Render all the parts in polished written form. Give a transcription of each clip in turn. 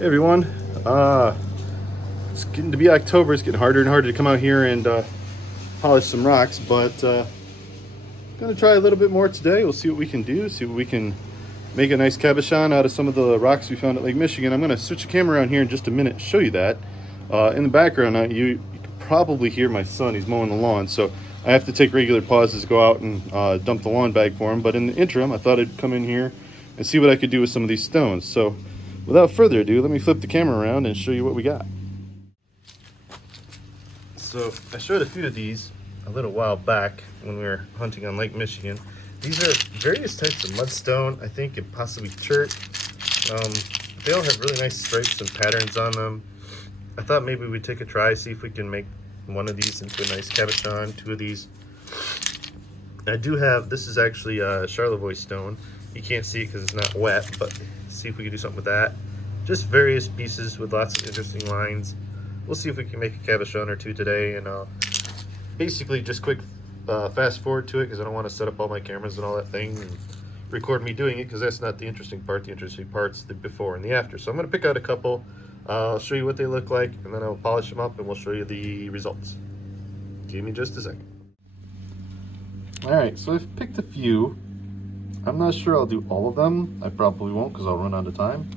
Hey everyone, it's getting to be October. It's getting harder and harder to come out here and polish some rocks, but gonna try a little bit more today. We'll see what we can do, see what we can make a nice cabochon out of some of the rocks we found at Lake Michigan. I'm gonna switch the camera around here in just a minute and show you that. In the background, you can probably hear my son. He's mowing the lawn, so I have to take regular pauses to go out and dump the lawn bag for him. But in the interim, I thought I'd come in here and see what I could do with some of these stones. So without further ado, let me flip the camera around and show you what we got. So I showed a few of these a little while back when we were hunting on Lake Michigan. These are various types of mudstone, I think, and possibly chert. They all have really nice stripes and patterns on them. I thought maybe we'd take a try, see if we can make one of these into a nice cabochon, two of these. I do have, this is actually Charlevoix stone. You can't see it because it's not wet, but see if we can do something with that. Just various pieces with lots of interesting lines. We'll see if we can make a cabochon or two today, and basically just quick fast forward to it because I don't want to set up all my cameras and all that thing and record me doing it, because that's not the interesting part. The interesting part's the before and the after. So I'm going to pick out a couple. I'll show you what they look like, and then I'll polish them up and we'll show you the results. Give me just a second. Alright, so I've picked a few. I'm not sure I'll do all of them. I probably won't because I'll run out of time.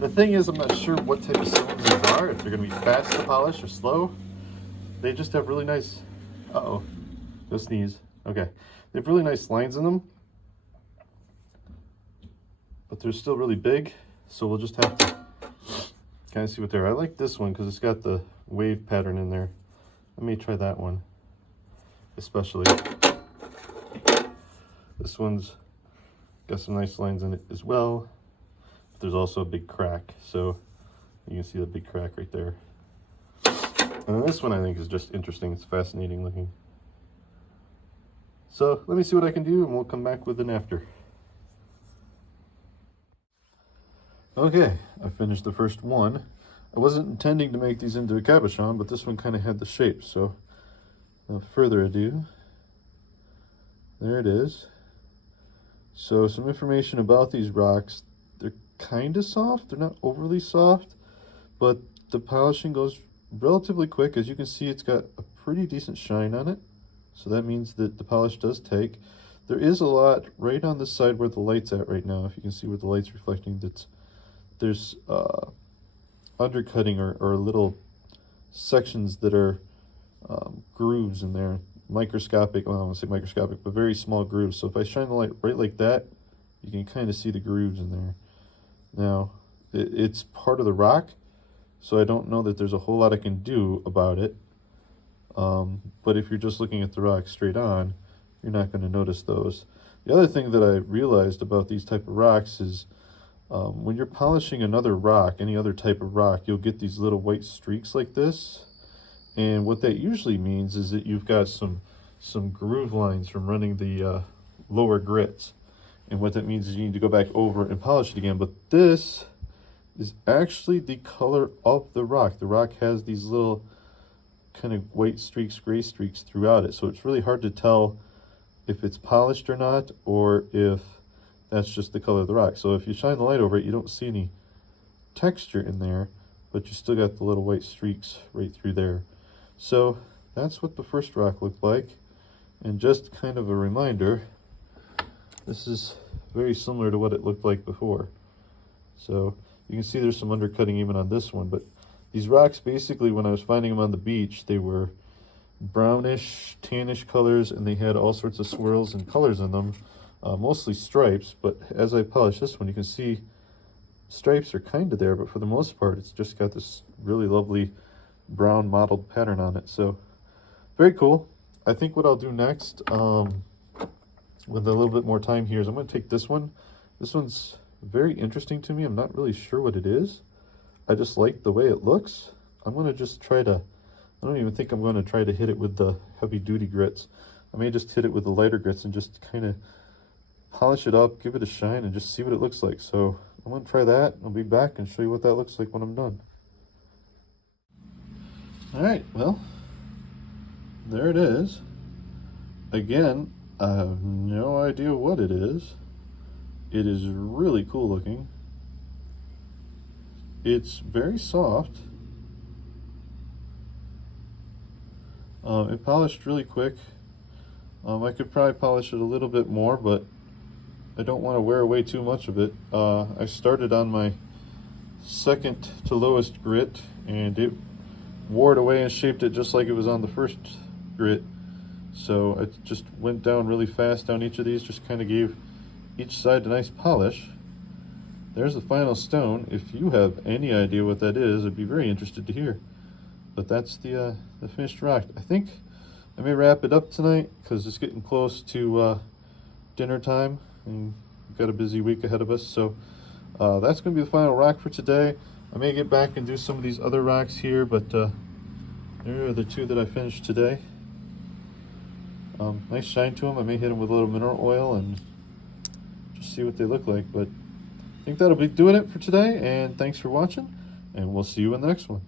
The thing is, I'm not sure what type of stones these are, if they're going to be fast to polish or slow. They just have really nice, go sneeze. Okay. They have really nice lines in them, but they're still really big, so we'll just have to kind of see what they're. I like this one because it's got the wave pattern in there. Let me try that one, especially. This one's got some nice lines in it as well. There's also a big crack, so you can see the big crack right there. And then this one I think is just interesting. It's fascinating looking. So let me see what I can do, and we'll come back with an after. Okay, I finished the first one. I wasn't intending to make these into a cabochon, but this one kind of had the shape, so without further ado, there it is. So some information about these rocks. They're kind of soft. They're not overly soft, but the polishing goes relatively quick. As you can see, it's got a pretty decent shine on it, so that means that the polish does take. There is a lot right on the side where the light's at right now. If you can see where the light's reflecting, there's undercutting or little sections that are grooves in there. Microscopic, well, I don't want to say microscopic, but very small grooves. So if I shine the light right like that, you can kind of see the grooves in there. Now, it's part of the rock, so I don't know that there's a whole lot I can do about it. But if you're just looking at the rock straight on, you're not going to notice those. The other thing that I realized about these type of rocks is when you're polishing another rock, any other type of rock, you'll get these little white streaks like this. And what that usually means is that you've got some groove lines from running the lower grits. And what that means is you need to go back over and polish it again. But this is actually the color of the rock. The rock has these little kind of white streaks, gray streaks throughout it. So it's really hard to tell if it's polished or not, or if that's just the color of the rock. So if you shine the light over it, you don't see any texture in there, but you still got the little white streaks right through there. So that's what the first rock looked like. And just kind of a reminder, this is very similar to what it looked like before. So you can see there's some undercutting even on this one, but these rocks, basically when I was finding them on the beach, they were brownish, tannish colors, and they had all sorts of swirls and colors in them, mostly stripes. But as I polish this one, you can see stripes are kind of there, but for the most part, it's just got this really lovely brown mottled pattern on it. So very cool. I think what I'll do next, with a little bit more time here, is I'm going to take this one. This one's very interesting to me. I'm not really sure what it is. I just like the way it looks. I'm going to just try to, I don't even think I'm going to try to hit it with the heavy duty grits. I may just hit it with the lighter grits and just kind of polish it up, give it a shine, and just see what it looks like. So I'm going to try that. I'll be back and show you what that looks like when I'm done. Alright, well, there it is. Again, I have no idea what it is. It is really cool looking. It's very soft. It polished really quick. I could probably polish it a little bit more, but I don't want to wear away too much of it. I started on my second to lowest grit, and it wore it away and shaped it just like it was on the first grit. So it just went down really fast down each of these, just kind of gave each side a nice polish. There's the final stone. If you have any idea what that is, I'd be very interested to hear. But that's the finished rock. I think I may wrap it up tonight because it's getting close to dinner time, and we've got a busy week ahead of us. So that's going to be the final rock for today. I may get back and do some of these other rocks here, but there are the two that I finished today. Nice shine to them. I may hit them with a little mineral oil and just see what they look like. But I think that'll be doing it for today, and thanks for watching, and we'll see you in the next one.